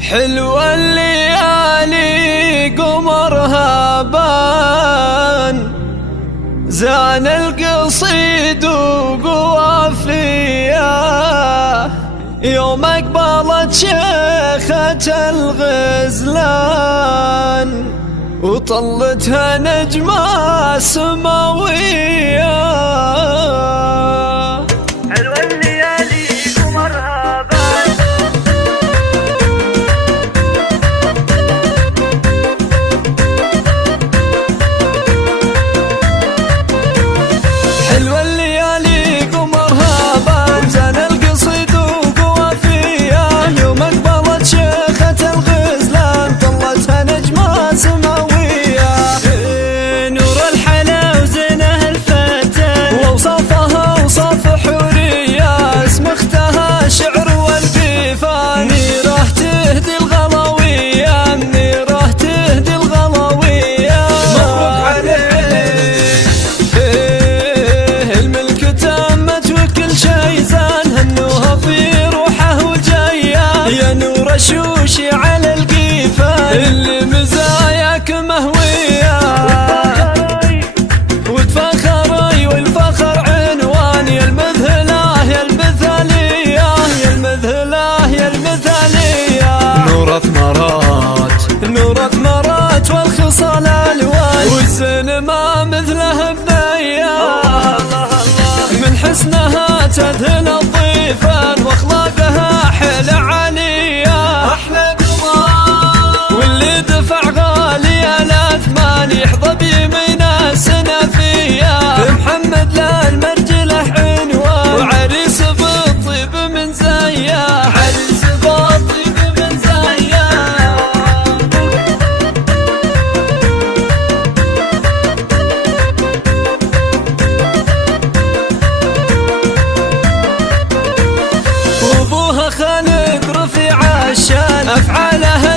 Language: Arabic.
حلوة الليالي قمرها بان، زان القصيد وقوافيه، يوم اقبلت شيخة الغزلان وطلتها نجمة سماوية. حلوة الليالي قمرها بان، حلوة الليالي قمرها بان، زان القصيد وقوافيه، يوم اقبلت شيخة الغزلان طلتها نجمة سماوية. نور الحلا وزينه الفتى، ووصفها وصف حورية، اسم اختها شعر والقفا، منيرة تهدي الغلاوية، منيرة تهدي الغلاوية. مبروك عليك الملك تمت وكل شي زان، هنوها في روحه وجايه، يا نور الشوشي على القفا اللي مزاياك مهويه. وتفخري والفخر عنوان، يا المذهله يا المثاليه، يا المذهله يا المثاليه. نور ثمرات نور ثمرات والخصال الوان، والزين ما مثله بنيه، من حسنها تذهل الضيفان، واخلاقها حيل عاليه. احلى قمر واللي دفع غالي الاثمان، يحظى بيمينه سنافيه، محمد لا المرجله عنوان، وعريس بالطيب من زيه، عريس بالطيب من زيه. وابوها خالد رفيع الشان، افعالها